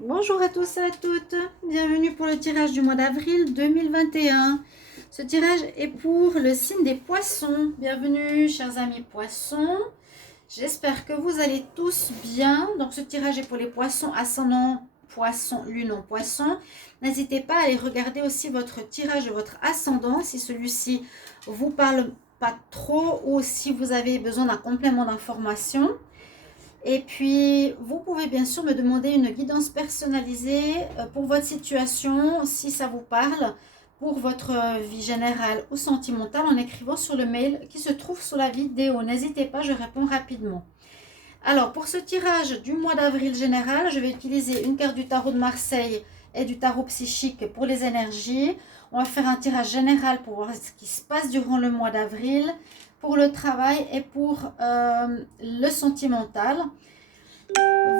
Bonjour à tous et à toutes, bienvenue pour le tirage du mois d'avril 2021. Ce tirage est pour le signe des poissons. Bienvenue chers amis poissons, j'espère que vous allez tous bien. Donc ce tirage est pour les poissons ascendant poisson, lune en poisson. N'hésitez pas à aller regarder aussi votre tirage de votre ascendant si celui-ci vous parle pas trop ou si vous avez besoin d'un complément d'information. Et puis, vous pouvez bien sûr me demander une guidance personnalisée pour votre situation, si ça vous parle, pour votre vie générale ou sentimentale, en écrivant sur le mail qui se trouve sous la vidéo. N'hésitez pas, je réponds rapidement. Alors, pour ce tirage du mois d'avril général, je vais utiliser une carte du tarot de Marseille et du tarot psychique pour les énergies. On va faire un tirage général pour voir ce qui se passe durant le mois d'avril, pour le travail et pour le sentimental.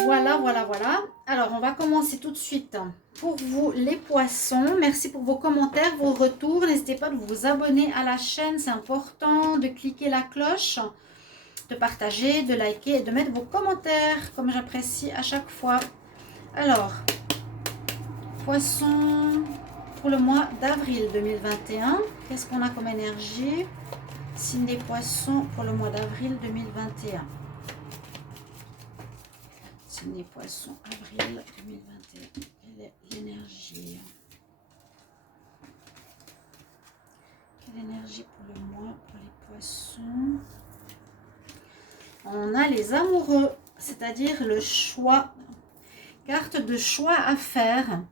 Voilà. Alors, on va commencer tout de suite. Pour vous, les poissons, merci pour vos commentaires, vos retours. N'hésitez pas de vous abonner à la chaîne, c'est important, de cliquer la cloche, de partager, de liker et de mettre vos commentaires, comme j'apprécie à chaque fois. Alors, poissons, pour le mois d'avril 2021, qu'est-ce qu'on a comme énergie? Signe des poissons pour le mois d'avril 2021. Signe des poissons, avril 2021. Quelle est l'énergie? Quelle énergie pour le mois pour les poissons? On a les amoureux, c'est-à-dire le choix. Carte de choix à faire.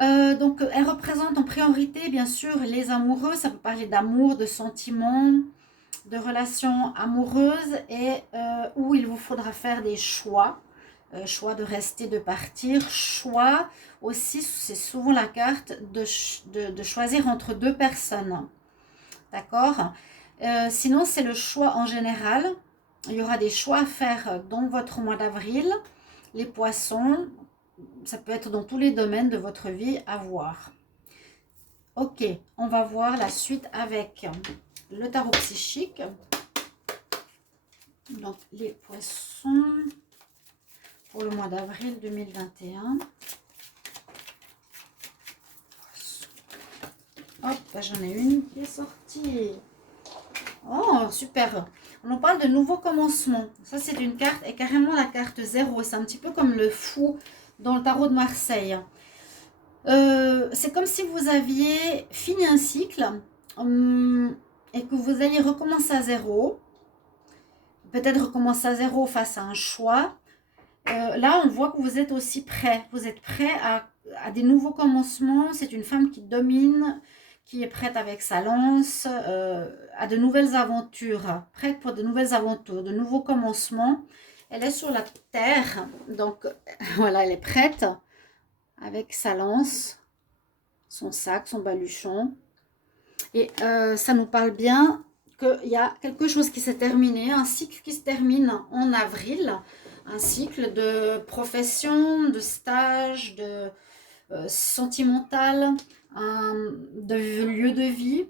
Donc, elle représente en priorité, bien sûr, les amoureux. Ça peut parler d'amour, de sentiments, de relations amoureuses et où il vous faudra faire des choix. Choix de rester, de partir. Choix aussi, c'est souvent la carte de choisir entre deux personnes. D'accord? Sinon, c'est le choix en général. Il y aura des choix à faire dans votre mois d'avril. Les poissons, ça peut être dans tous les domaines de votre vie à voir. Ok, on va voir la suite avec le tarot psychique. Donc, les poissons pour le mois d'avril 2021. Hop, j'en ai une qui est sortie. Oh, super. On nous parle de nouveaux commencements. Ça, c'est une carte et carrément la carte 0. C'est un petit peu comme le fou dans le tarot de Marseille. C'est comme si vous aviez fini un cycle et que vous alliez recommencer à zéro. Peut-être recommencer à zéro face à un choix. Là, on voit que vous êtes aussi prêt. Vous êtes prêt à des nouveaux commencements. C'est une femme qui domine, qui est prête avec sa lance, à de nouvelles aventures. Prête pour de nouvelles aventures, de nouveaux commencements. Elle est sur la terre. Donc, voilà, elle est prête avec sa lance, son sac, son baluchon. Et ça nous parle bien qu'il y a quelque chose qui s'est terminé, un cycle qui se termine en avril, un cycle de profession, de stage, de sentimental, de lieu de vie.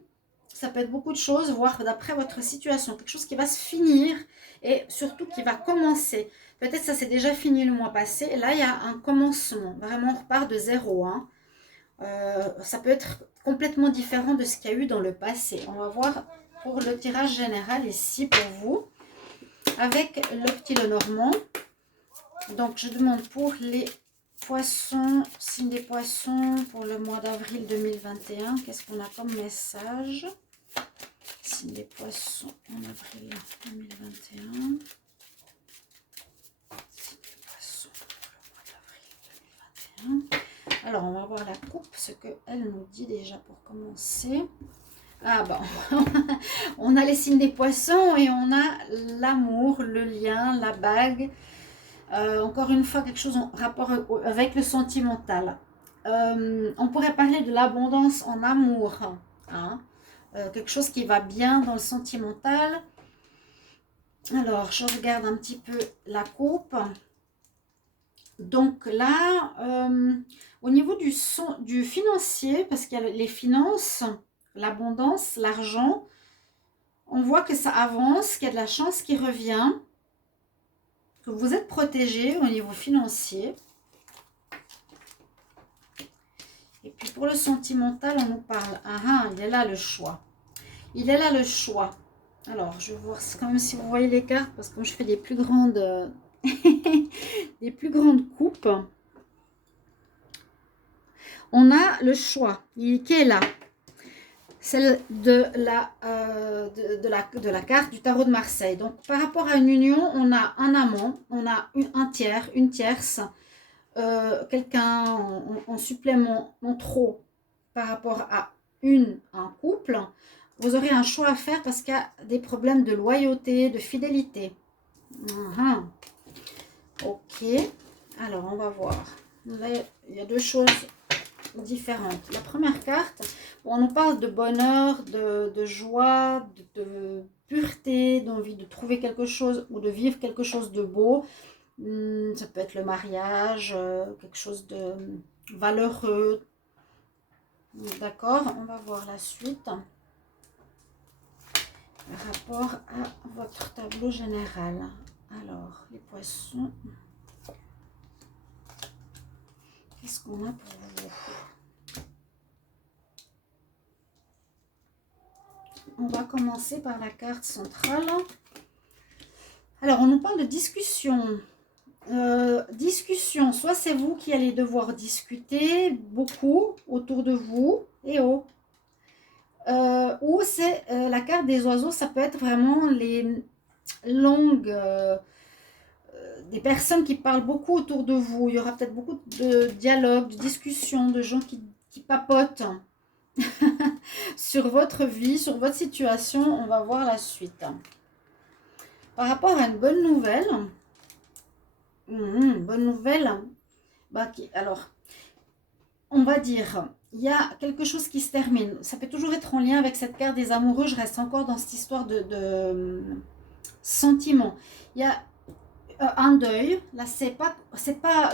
Ça peut être beaucoup de choses, voire d'après votre situation, quelque chose qui va se finir et surtout qui va commencer. Peut-être ça s'est déjà fini le mois passé, et là il y a un commencement, vraiment on repart de zéro. Hein. Ça peut être complètement différent de ce qu'il y a eu dans le passé. On va voir pour le tirage général ici pour vous, avec le petit Lenormand. Donc je demande pour les poissons, signe des poissons pour le mois d'avril 2021. Qu'est-ce qu'on a comme message? Signe des poissons en avril 2021. Signe des poissons pour le mois d'avril 2021. Alors on va voir la coupe, ce qu'elle nous dit déjà pour commencer. Ah bon, on a les signes des poissons et on a l'amour, le lien, la bague. Encore une fois, quelque chose en rapport avec le sentimental. On pourrait parler de l'abondance en amour. Hein, quelque chose qui va bien dans le sentimental. Alors, je regarde un petit peu la coupe. Donc là, au niveau du financier, parce qu'il y a les finances, l'abondance, l'argent, on voit que ça avance, qu'il y a de la chance qui revient, que vous êtes protégé au niveau financier. Et puis pour le sentimental, on nous parle. Ah ah, il est là le choix. Il est là le choix. Alors, je vais voir quand même si vous voyez les cartes, parce que comme je fais des plus grandes, des plus grandes coupes, on a le choix qui est là. Celle de la carte du tarot de Marseille. Donc, par rapport à une union, on a un amant, on a un tiers, une tierce, quelqu'un en supplément, en trop, par rapport à un couple. Vous aurez un choix à faire parce qu'il y a des problèmes de loyauté, de fidélité. Ok. Alors, on va voir. Là, il y a deux choses différentes. La première carte, on nous parle de bonheur, de joie, de pureté, d'envie de trouver quelque chose ou de vivre quelque chose de beau. Ça peut être le mariage, quelque chose de valeureux. D'accord, on va voir la suite. Rapport à votre tableau général. Alors, les poissons, qu'est-ce qu'on a pour vous? On va commencer par la carte centrale. Alors, on nous parle de discussion. Discussion, soit c'est vous qui allez devoir discuter beaucoup autour de vous, et oh. Ou c'est la carte des oiseaux, ça peut être vraiment les longues, des personnes qui parlent beaucoup autour de vous. Il y aura peut-être beaucoup de dialogues, de discussions, de gens qui papotent sur votre vie, sur votre situation. On va voir la suite. Par rapport à une bonne nouvelle, bonne nouvelle, alors, on va dire, il y a quelque chose qui se termine. Ça peut toujours être en lien avec cette carte des amoureux. Je reste encore dans cette histoire de sentiment. Il y a un deuil. Là, c'est pas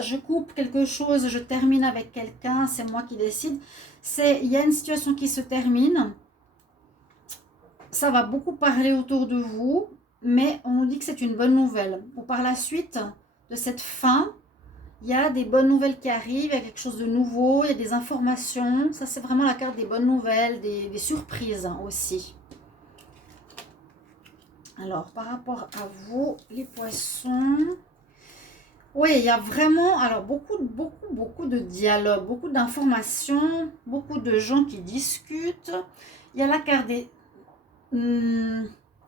je coupe quelque chose, je termine avec quelqu'un, c'est moi qui décide. Il y a une situation qui se termine. Ça va beaucoup parler autour de vous, mais on nous dit que c'est une bonne nouvelle. Ou par la suite de cette fin, il y a des bonnes nouvelles qui arrivent, il y a quelque chose de nouveau, il y a des informations. Ça, c'est vraiment la carte des bonnes nouvelles, des surprises aussi. Alors, par rapport à vous, les poissons, oui, il y a vraiment beaucoup de dialogues, beaucoup d'informations, beaucoup de gens qui discutent. Il y a la carte des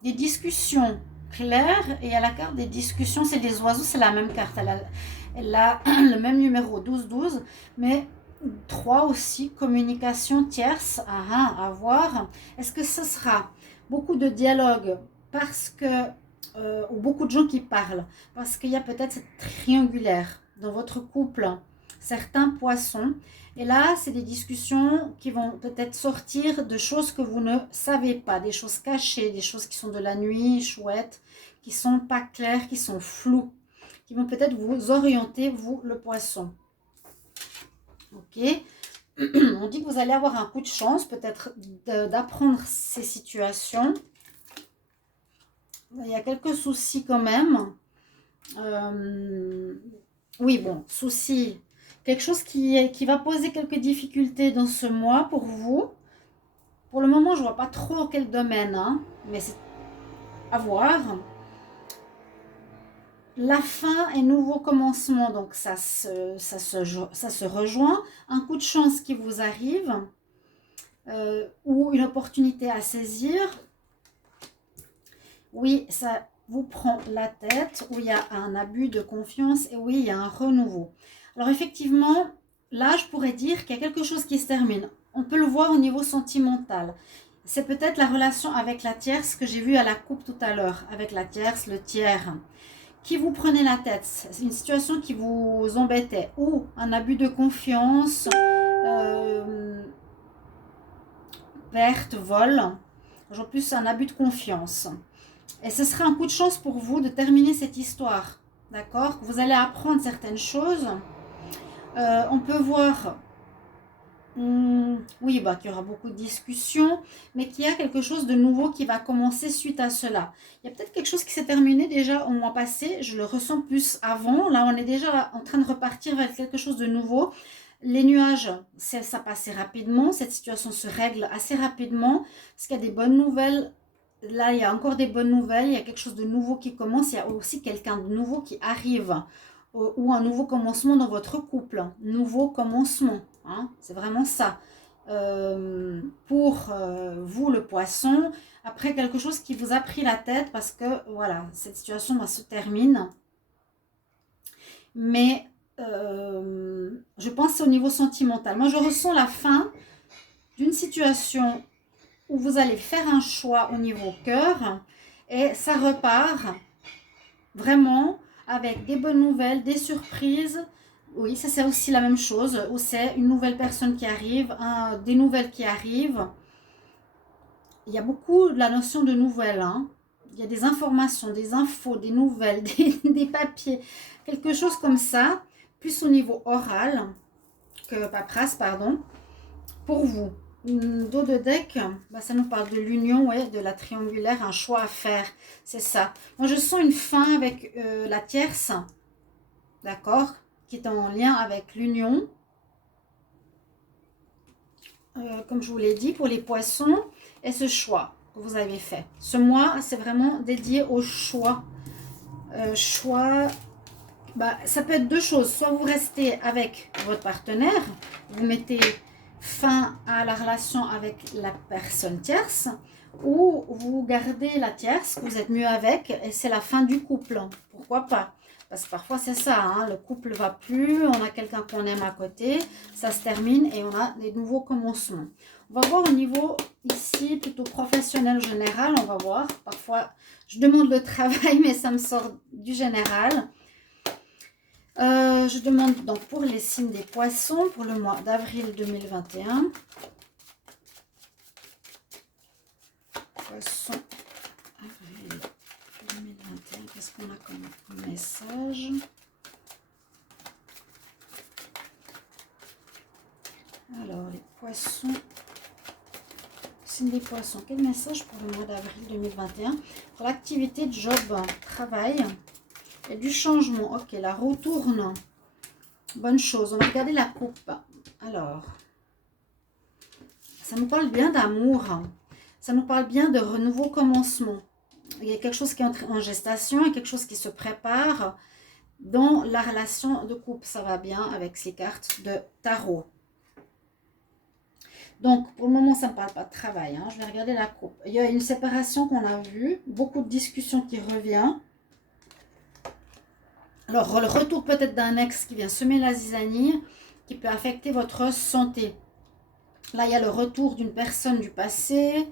discussions claires et il y a la carte des discussions, c'est des oiseaux, c'est la même carte. Elle a le même numéro 12-12, mais 3 aussi, communication tierce à voir. Est-ce que ce sera beaucoup de dialogue parce que, ou beaucoup de gens qui parlent, parce qu'il y a peut-être cette triangulaire dans votre couple, certains poissons, et là c'est des discussions qui vont peut-être sortir de choses que vous ne savez pas, des choses cachées, des choses qui sont de la nuit, chouettes, qui sont pas claires, qui sont floues, qui vont peut-être vous orienter, vous le poisson. Ok. On dit que vous allez avoir un coup de chance, peut-être d'apprendre ces situations. Il y a quelques soucis quand même. Oui, bon, soucis. Quelque chose qui va poser quelques difficultés dans ce mois pour vous. Pour le moment, je ne vois pas trop quel domaine, hein, mais c'est à voir. La fin et nouveau commencement, donc ça se rejoint. Un coup de chance qui vous arrive ou une opportunité à saisir. Oui, ça vous prend la tête, où il y a un abus de confiance et oui, il y a un renouveau. Alors effectivement, là, je pourrais dire qu'il y a quelque chose qui se termine. On peut le voir au niveau sentimental. C'est peut-être la relation avec la tierce que j'ai vu à la coupe tout à l'heure, avec la tierce, le tiers, qui vous prenait la tête. C'est une situation qui vous embêtait ou un abus de confiance, perte, vol. En plus, un abus de confiance. Et ce sera un coup de chance pour vous de terminer cette histoire. D'accord? Vous allez apprendre certaines choses. On peut voir, oui, qu'il y aura beaucoup de discussions, mais qu'il y a quelque chose de nouveau qui va commencer suite à cela. Il y a peut-être quelque chose qui s'est terminé déjà au mois passé. Je le ressens plus avant. Là, on est déjà en train de repartir vers quelque chose de nouveau. Les nuages, ça passe assez rapidement. Cette situation se règle assez rapidement parce qu'il y a des bonnes nouvelles. Là, il y a encore des bonnes nouvelles. Il y a quelque chose de nouveau qui commence. Il y a aussi quelqu'un de nouveau qui arrive ou un nouveau commencement dans votre couple. Nouveau commencement. Hein, c'est vraiment ça. Pour vous, le poisson, après quelque chose qui vous a pris la tête parce que, voilà, cette situation se termine. Mais je pense au niveau sentimental. Moi, je ressens la fin d'une situation où vous allez faire un choix au niveau cœur et ça repart vraiment avec des bonnes nouvelles, des surprises. Oui, ça c'est aussi la même chose, où c'est une nouvelle personne qui arrive, des nouvelles qui arrivent. Il y a beaucoup de la notion de nouvelles, hein. Il y a des informations, des infos, des nouvelles, des papiers, quelque chose comme ça, plus au niveau oral que paperasse, pardon, pour vous. Dos de deck, ça nous parle de l'union, ouais, de la triangulaire, un choix à faire, c'est ça. Moi, je sens une fin avec la tierce, d'accord, qui est en lien avec l'union. Comme je vous l'ai dit, pour les poissons, et ce choix que vous avez fait. Ce mois, c'est vraiment dédié au choix. Ça peut être deux choses. Soit vous restez avec votre partenaire, vous mettez fin à la relation avec la personne tierce, ou vous gardez la tierce, vous êtes mieux avec, et c'est la fin du couple. Pourquoi pas? Parce que parfois c'est ça, hein, le couple ne va plus, on a quelqu'un qu'on aime à côté, ça se termine et on a des nouveaux commencements. On va voir au niveau ici, plutôt professionnel général, on va voir. Parfois, je demande le travail, mais ça me sort du général. Je demande donc pour les signes des poissons, pour le mois d'avril 2021. Poisson, avril 2021, qu'est-ce qu'on a comme message? Alors, les poissons, signe des poissons, quel message pour le mois d'avril 2021? Pour l'activité de job, travail, et du changement. Ok, la roue tourne. Bonne chose. On va regarder la coupe. Alors, ça nous parle bien d'amour. Ça nous parle bien de renouveau commencement. Il y a quelque chose qui est en gestation et quelque chose qui se prépare dans la relation de couple. Ça va bien avec ces cartes de tarot. Donc, pour le moment, ça ne me parle pas de travail. Hein. Je vais regarder la coupe. Il y a une séparation qu'on a vue. Beaucoup de discussions qui reviennent. Alors, le retour peut-être d'un ex qui vient semer la zizanie, qui peut affecter votre santé. Là, il y a le retour d'une personne du passé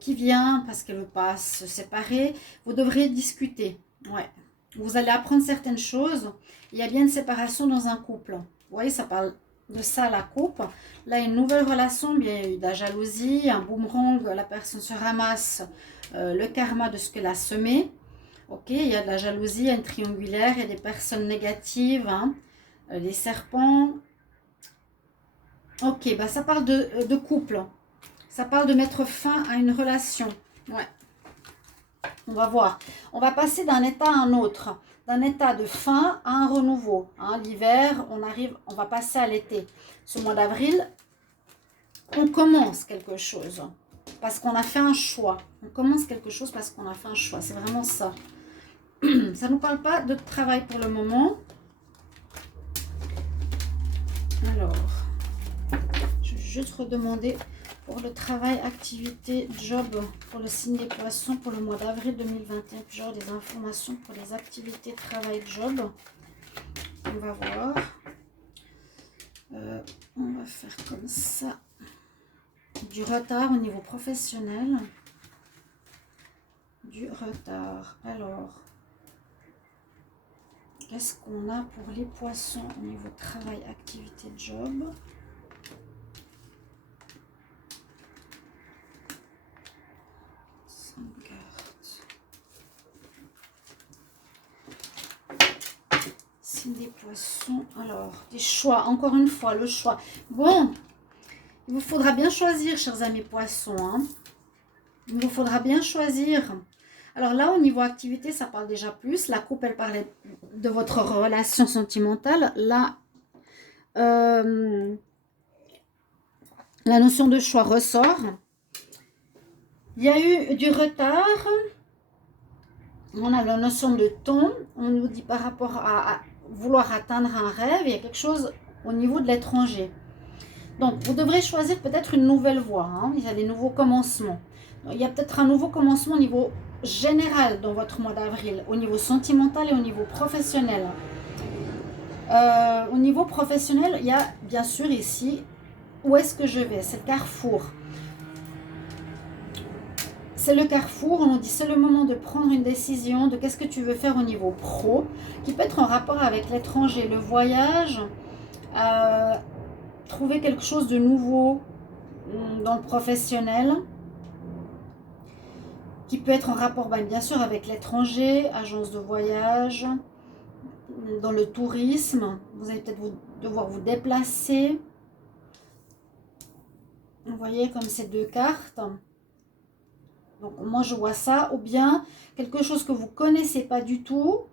qui vient parce qu'elle ne veut pas se séparer. Vous devrez discuter. Ouais. Vous allez apprendre certaines choses. Il y a bien une séparation dans un couple. Vous voyez, ça parle de ça, la coupe. Là, une nouvelle relation, bien, il y a eu de la jalousie, un boomerang, la personne se ramasse le karma de ce qu'elle a semé. Ok, il y a de la jalousie, il y a une triangulaire, il y a des personnes négatives, hein, les serpents. Ok, ça parle de couple. Ça parle de mettre fin à une relation. Ouais. On va voir. On va passer d'un état à un autre. D'un état de fin à un renouveau. Hein, l'hiver, on va passer à l'été. Ce mois d'avril, on commence quelque chose. Parce qu'on a fait un choix. On commence quelque chose parce qu'on a fait un choix. C'est vraiment ça. Ça ne nous parle pas de travail pour le moment. Alors, je vais juste redemander pour le travail, activité, job, pour le signe des poissons pour le mois d'avril 2021. Puis j'aurai des informations pour les activités, travail, job. On va voir. On va faire comme ça. Du retard au niveau professionnel. Du retard. Alors, qu'est-ce qu'on a pour les poissons au niveau travail, activité, job? Signe des poissons. Alors, des choix. Encore une fois, le choix. Bon, il vous faudra bien choisir, chers amis poissons. Hein. Il vous faudra bien choisir. Alors là, au niveau activité, ça parle déjà plus. La coupe, elle parlait de votre relation sentimentale. Là, la notion de choix ressort. Il y a eu du retard. On a la notion de temps. On nous dit par rapport à vouloir atteindre un rêve, il y a quelque chose au niveau de l'étranger. Donc, vous devrez choisir peut-être une nouvelle voie. Hein. Il y a des nouveaux commencements. Donc, il y a peut-être un nouveau commencement au niveau général dans votre mois d'avril, au niveau sentimental et au niveau professionnel. Au niveau professionnel, il y a bien sûr ici, où est-ce que je vais? C'est le carrefour. C'est le carrefour, on nous dit c'est le moment de prendre une décision de qu'est-ce que tu veux faire au niveau pro, qui peut être en rapport avec l'étranger, le voyage, trouver quelque chose de nouveau dans le professionnel, qui peut être en rapport bien sûr avec l'étranger, agence de voyage, dans le tourisme, vous allez peut-être devoir vous déplacer. Vous voyez comme ces deux cartes. Donc moi je vois ça, ou bien quelque chose que vous ne connaissez pas du tout,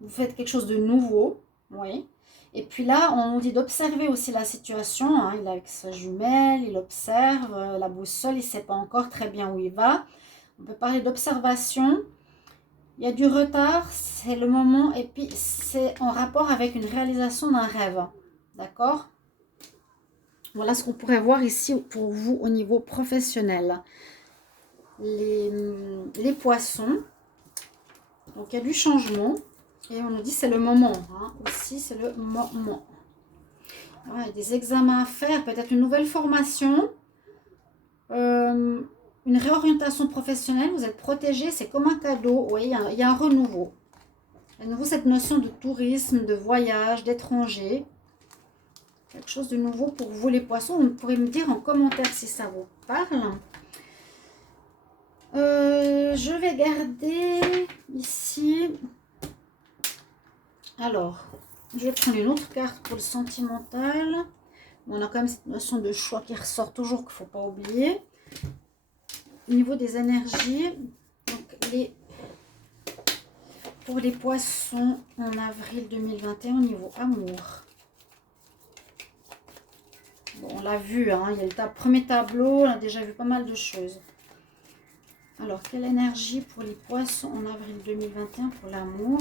vous faites quelque chose de nouveau, oui. Et puis là, on nous dit d'observer aussi la situation, hein. Il est avec sa jumelle, il observe la boussole, il ne sait pas encore très bien où il va. On peut parler d'observation. Il y a du retard, c'est le moment, et puis c'est en rapport avec une réalisation d'un rêve, d'accord? Voilà ce qu'on pourrait voir ici pour vous au niveau professionnel. Les poissons, donc il y a du changement, et on nous dit c'est le moment, hein. Aussi c'est le moment. Ouais, des examens à faire, peut-être une nouvelle formation, une réorientation professionnelle, vous êtes protégé, c'est comme un cadeau. Oui, il y a un renouveau. À nouveau, cette notion de tourisme, de voyage, d'étranger. Quelque chose de nouveau pour vous les poissons. Vous pourrez me dire en commentaire si ça vous parle. Je vais garder ici. Alors, je vais prendre une autre carte pour le sentimental. On a quand même cette notion de choix qui ressort toujours qu'il ne faut pas oublier. Au niveau des énergies, donc pour les poissons en avril 2021 au niveau amour. Bon, on l'a vu, hein, il y a le premier tableau, on a déjà vu pas mal de choses. Alors, quelle énergie pour les poissons en avril 2021 pour l'amour?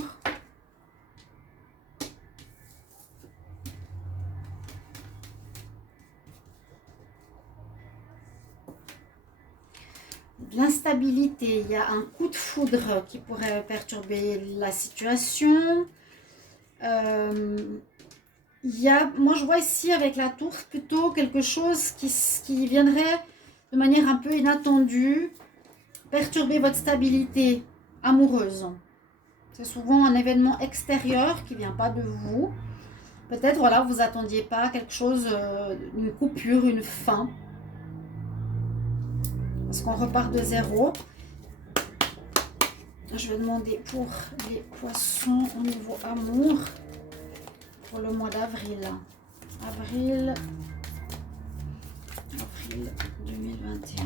L'instabilité, il y a un coup de foudre qui pourrait perturber la situation. Moi je vois ici avec la tour plutôt quelque chose qui viendrait de manière un peu inattendue, perturber votre stabilité amoureuse. C'est souvent un événement extérieur qui ne vient pas de vous. Peut-être, voilà, vous attendiez pas quelque chose, une coupure, une fin. Parce qu'on repart de zéro. Je vais demander pour les poissons au niveau amour pour le mois d'avril. Avril 2021.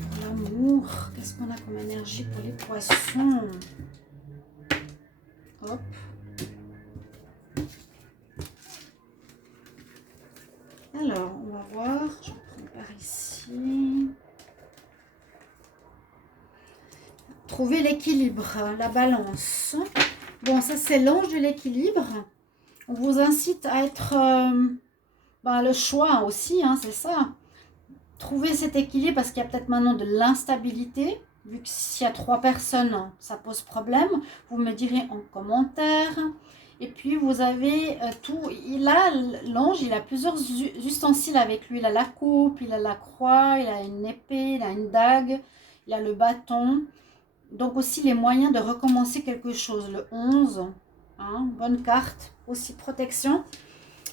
Pour l'amour, qu'est-ce qu'on a comme énergie pour les poissons? Hop. Alors, on va voir. Je vais prendre par ici. Trouver l'équilibre, la balance. Bon, ça c'est l'ange de l'équilibre. On vous incite à être le choix aussi, hein, c'est ça. Trouver cet équilibre parce qu'il y a peut-être maintenant de l'instabilité. Vu que s'il y a 3 personnes, ça pose problème. Vous me direz en commentaire. Et puis vous avez tout. L'ange, il a plusieurs ustensiles avec lui. Il a la coupe, il a la croix, il a une épée, il a une dague, il a le bâton. Donc aussi les moyens de recommencer quelque chose. Le 11, hein, bonne carte. Aussi protection.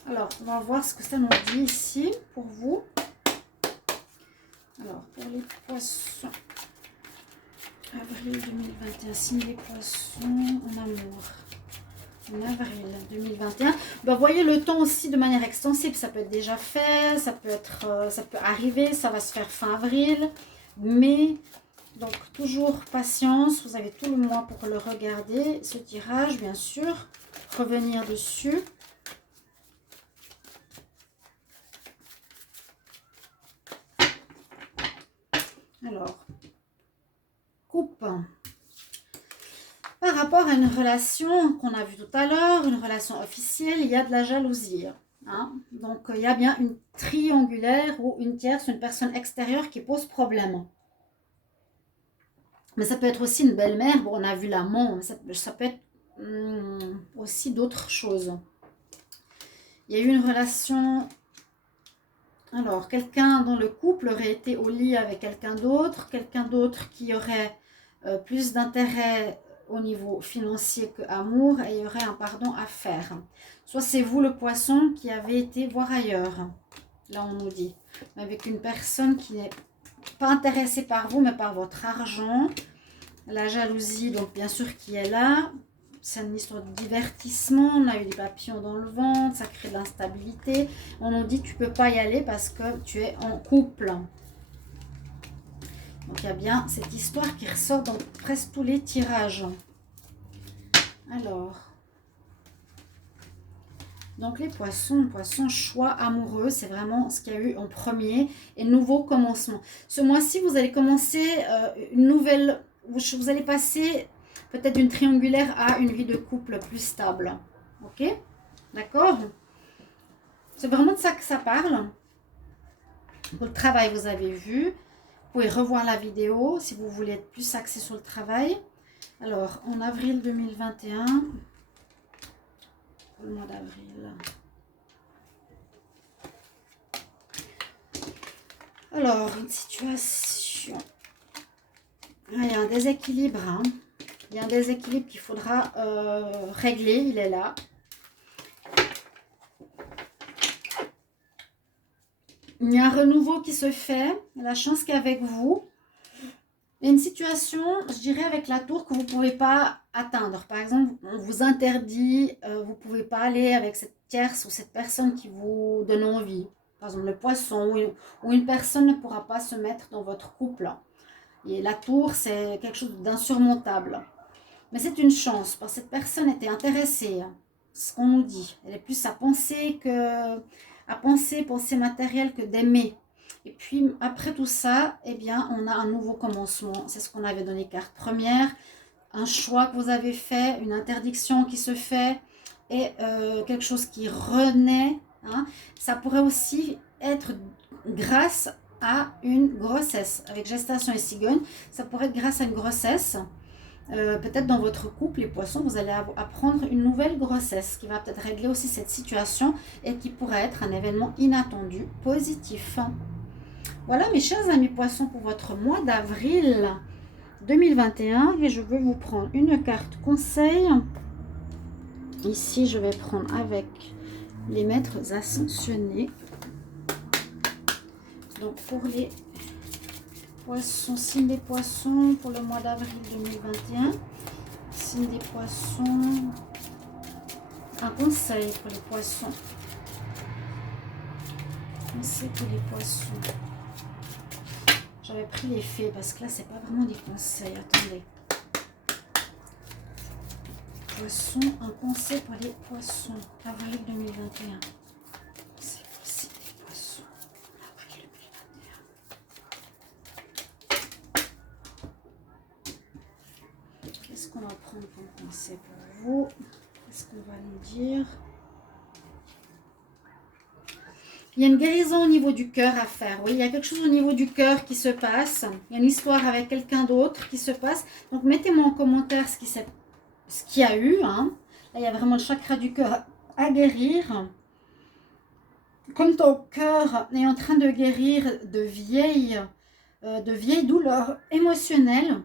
Alors, on va voir ce que ça nous dit ici pour vous. Alors, pour les poissons, avril 2021, signe des poissons en amour. En avril 2021. Ben, voyez le temps aussi de manière extensive. Ça peut être déjà fait, ça peut arriver, ça va se faire fin avril, mai. Donc, toujours patience. Vous avez tout le mois pour le regarder. Ce tirage, bien sûr. Revenir dessus. Alors, coupe. Par rapport à une relation qu'on a vue tout à l'heure, une relation officielle, il y a de la jalousie. Hein? Donc, il y a bien une triangulaire ou une tierce, une personne extérieure qui pose problème. Mais ça peut être aussi une belle-mère. Bon, on a vu l'amant, mais ça peut être aussi d'autres choses. Il y a eu une relation... Alors, quelqu'un dans le couple aurait été au lit avec quelqu'un d'autre qui aurait plus d'intérêt au niveau financier que amour et il y aurait un pardon à faire. Soit c'est vous le poisson qui avez été voir ailleurs. Là, on nous dit. Avec une personne qui n'est pas intéressée par vous, mais par votre argent. La jalousie, donc bien sûr, qui est là. C'est une histoire de divertissement. On a eu des papillons dans le ventre. Ça crée de l'instabilité. On nous dit tu ne peux pas y aller parce que tu es en couple. Donc, il y a bien cette histoire qui ressort dans presque tous les tirages. Alors, donc les poissons, choix amoureux, c'est vraiment ce qu'il y a eu en premier. Et nouveau commencement. Ce mois-ci, vous allez commencer une nouvelle... Vous allez passer peut-être d'une triangulaire à une vie de couple plus stable. Ok? D'accord? C'est vraiment de ça que ça parle. Pour le travail, vous avez vu. Vous pouvez revoir la vidéo si vous voulez être plus axé sur le travail. Alors, en avril 2021, pour le mois d'avril. Alors, une situation. Il y a un déséquilibre. Hein. Il y a un déséquilibre qu'il faudra régler. Il est là. Il y a un renouveau qui se fait. La chance qui est avec vous. Il y a une situation, je dirais, avec la tour que vous ne pouvez pas atteindre. Par exemple, on vous interdit, vous ne pouvez pas aller avec cette tierce ou cette personne qui vous donne envie. Par exemple, le poisson ou une personne ne pourra pas se mettre dans votre couple. Et la tour, c'est quelque chose d'insurmontable. Mais c'est une chance, parce que cette personne était intéressée. C'est ce qu'on nous dit. Elle est plus à penser matérielle que d'aimer. Et puis, après tout ça, eh bien, on a un nouveau commencement. C'est ce qu'on avait donné carte première. Un choix que vous avez fait, une interdiction qui se fait et quelque chose qui renaît. Hein. Ça pourrait aussi être grâce à une grossesse. Avec gestation et cigogne, ça pourrait être grâce à une grossesse. Peut-être dans votre couple, les poissons, vous allez apprendre une nouvelle grossesse qui va peut-être régler aussi cette situation et qui pourrait être un événement inattendu, positif. Voilà mes chers amis poissons pour votre mois d'avril 2021 et je vais vous prendre une carte conseil. Ici, je vais prendre avec les maîtres ascensionnés. Donc pour les poissons, signe des poissons pour le mois d'avril 2021. Signe des poissons. Un conseil pour les poissons. Conseil pour les poissons. J'avais pris les fées parce que là, c'est pas vraiment des conseils. Attendez. Poissons, un conseil pour les poissons. Avril 2021. C'est aussi des poissons. Avril 2021. Qu'est-ce qu'on va prendre comme conseil pour vous? Qu'est-ce qu'on va nous dire? Il y a une guérison au niveau du cœur à faire. Oui, il y a quelque chose au niveau du cœur qui se passe. Il y a une histoire avec quelqu'un d'autre qui se passe. Donc, mettez-moi en commentaire ce qu'il y a eu. Hein. Là, il y a vraiment le chakra du cœur à guérir. Comme ton cœur est en train de guérir de vieilles douleurs émotionnelles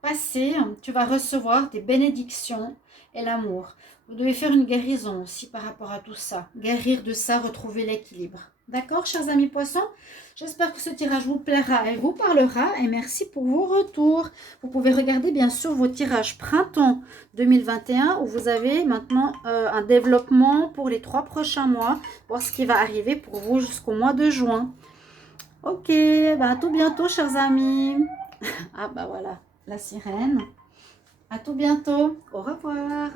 passées, tu vas recevoir des bénédictions et l'amour. Vous devez faire une guérison aussi par rapport à tout ça. Guérir de ça, retrouver l'équilibre. D'accord, chers amis poissons? J'espère que ce tirage vous plaira et vous parlera. Et merci pour vos retours. Vous pouvez regarder bien sûr vos tirages printemps 2021 où vous avez maintenant un développement pour les 3 prochains mois. Voir ce qui va arriver pour vous jusqu'au mois de juin. Ok, à tout bientôt chers amis. Ah bah voilà, la sirène. À tout bientôt. Au revoir.